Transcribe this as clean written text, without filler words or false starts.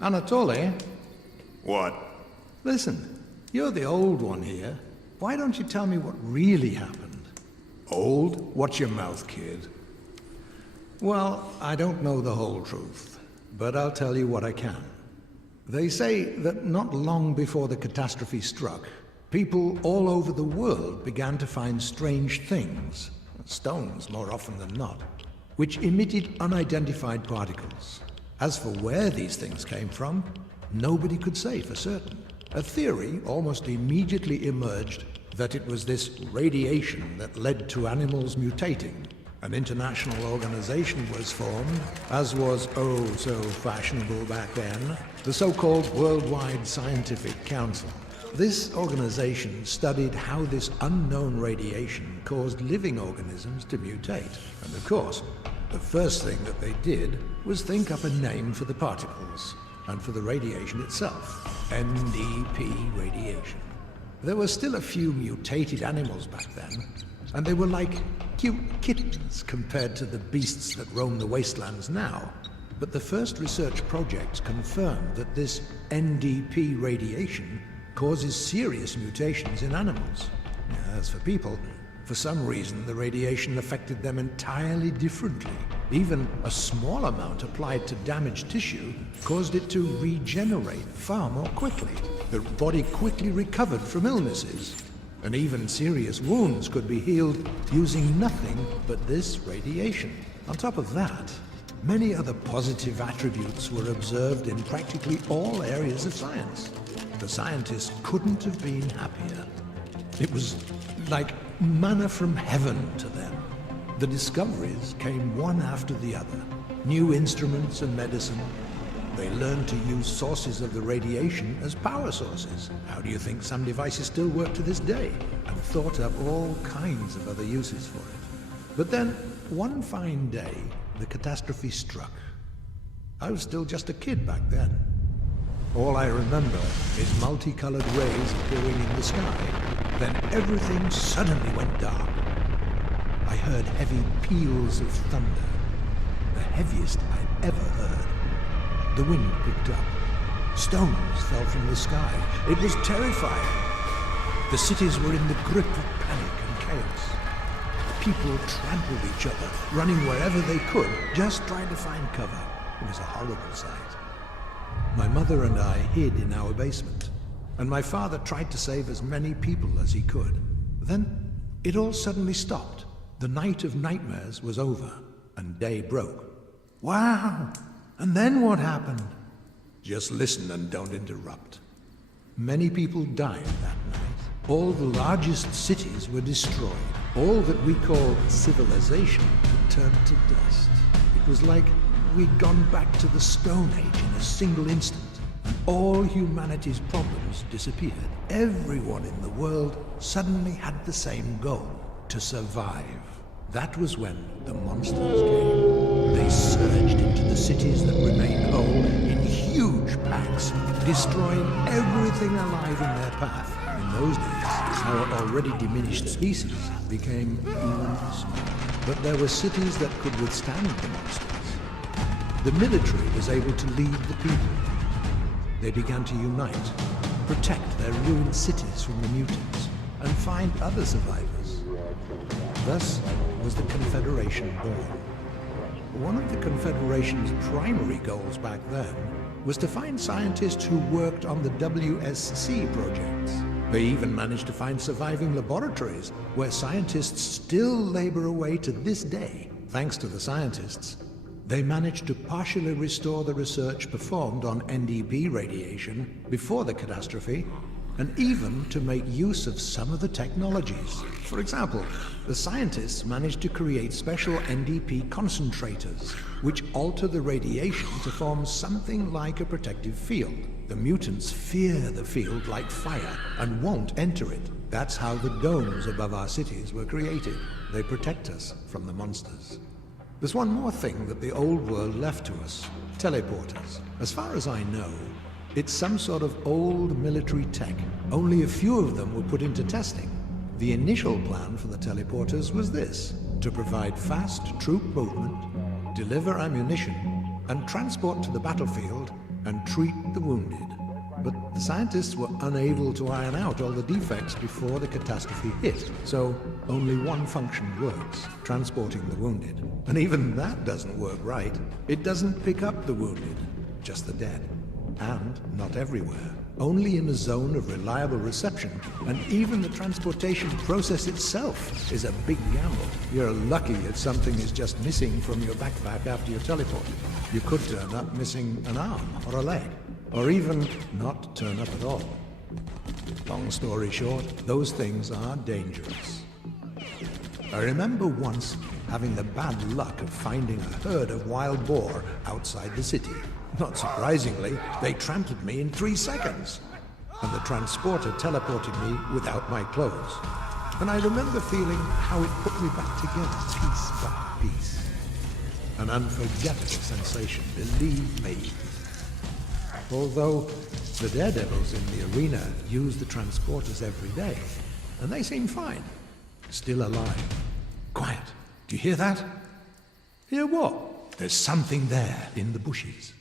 Anatoly, What? listen, you're the old one here. Why don't you tell me what really happened? Old? Watch your mouth, kid. Well, I don't know the whole truth, but I'll tell you what I can. They say that not long before the catastrophe struck, people all over the world began to find strange things, stones more often than not, which emitted unidentified particles. As for where these things came from, nobody could say for certain. A theory almost immediately emerged that it was this radiation that led to animals mutating. An international organization was formed, as was oh so fashionable back then, the so-called Worldwide Scientific Council. This organization studied how this unknown radiation caused living organisms to mutate. And of course, the first thing that they did was think up a name for the particles, and for the radiation itself. NDP radiation. There were still a few mutated animals back then, and they were like cute kittens compared to the beasts that roam the wastelands now. But the first research projects confirmed that this NDP radiation causes serious mutations in animals. As for people, for some reason the radiation affected them entirely differently. Even a small amount applied to damaged tissue caused it to regenerate far more quickly. The body quickly recovered from illnesses, and even serious wounds could be healed using nothing but this radiation. On top of that, many other positive attributes were observed in practically all areas of science. The scientists couldn't have been happier. It was like manna from heaven to them. The discoveries came one after the other. New instruments and medicine. They learned to use sources of the radiation as power sources. How do you think some devices still work to this day? And thought up all kinds of other uses for it. But then, one fine day, the catastrophe struck. I was still just a kid back then. All I remember is multicolored rays appearing in the sky. Then everything suddenly went dark. I heard heavy peals of thunder, the heaviest I'd ever heard. The wind picked up. Stones fell from the sky. It was terrifying. The cities were in the grip of panic and chaos. People trampled each other, running wherever they could, just trying to find cover. It was a horrible sight. My mother and I hid in our basement, and my father tried to save as many people as he could. Then, it all suddenly stopped. The night of nightmares was over, and day broke. Wow! And then what happened? Just listen and don't interrupt. Many people died that night. All the largest cities were destroyed. All that we call civilization had turned to dust. It was like we'd gone back to the Stone Age in a single instant. And all humanity's problems disappeared. Everyone in the world suddenly had the same goal: to survive. That was when the monsters came. They surged into the cities that remained whole in huge packs, destroying everything alive in their path. In those days, our already diminished species became even smaller. But there were cities that could withstand the monsters. The military was able to lead the people. They began to unite, protect their ruined cities from the mutants, and find other survivors. Thus was the Confederation born. One of the Confederation's primary goals back then was to find scientists who worked on the WSC projects. They even managed to find surviving laboratories where scientists still labor away to this day. Thanks to the scientists, they managed to partially restore the research performed on NDP radiation before the catastrophe, and even to make use of some of the technologies. For example, the scientists managed to create special NDP concentrators, which alter the radiation to form something like a protective field. The mutants fear the field like fire and won't enter it. That's how the domes above our cities were created. They protect us from the monsters. There's one more thing that the old world left to us: teleporters. As far as I know, it's some sort of old military tech. Only a few of them were put into testing. The initial plan for the teleporters was this: to provide fast troop movement, deliver ammunition, and transport to the battlefield and treat the wounded. But the scientists were unable to iron out all the defects before the catastrophe hit, so only one function works, transporting the wounded. And even that doesn't work right. It doesn't pick up the wounded, just the dead. And not everywhere. Only in a zone of reliable reception, and even the transportation process itself is a big gamble. You're lucky if something is just missing from your backpack after you're teleported. You could turn up missing an arm or a leg, or even not turn up at all. Long story short, those things are dangerous. I remember once having the bad luck of finding a herd of wild boar outside the city. Not surprisingly, they trampled me in 3 seconds, and the transporter teleported me without my clothes. And I remember feeling how it put me back together, piece by piece. An unforgettable sensation, believe me. Although the daredevils in the arena use the transporters every day, and they seem fine, still alive. Quiet, do you hear that? Hear what? There's something there in the bushes.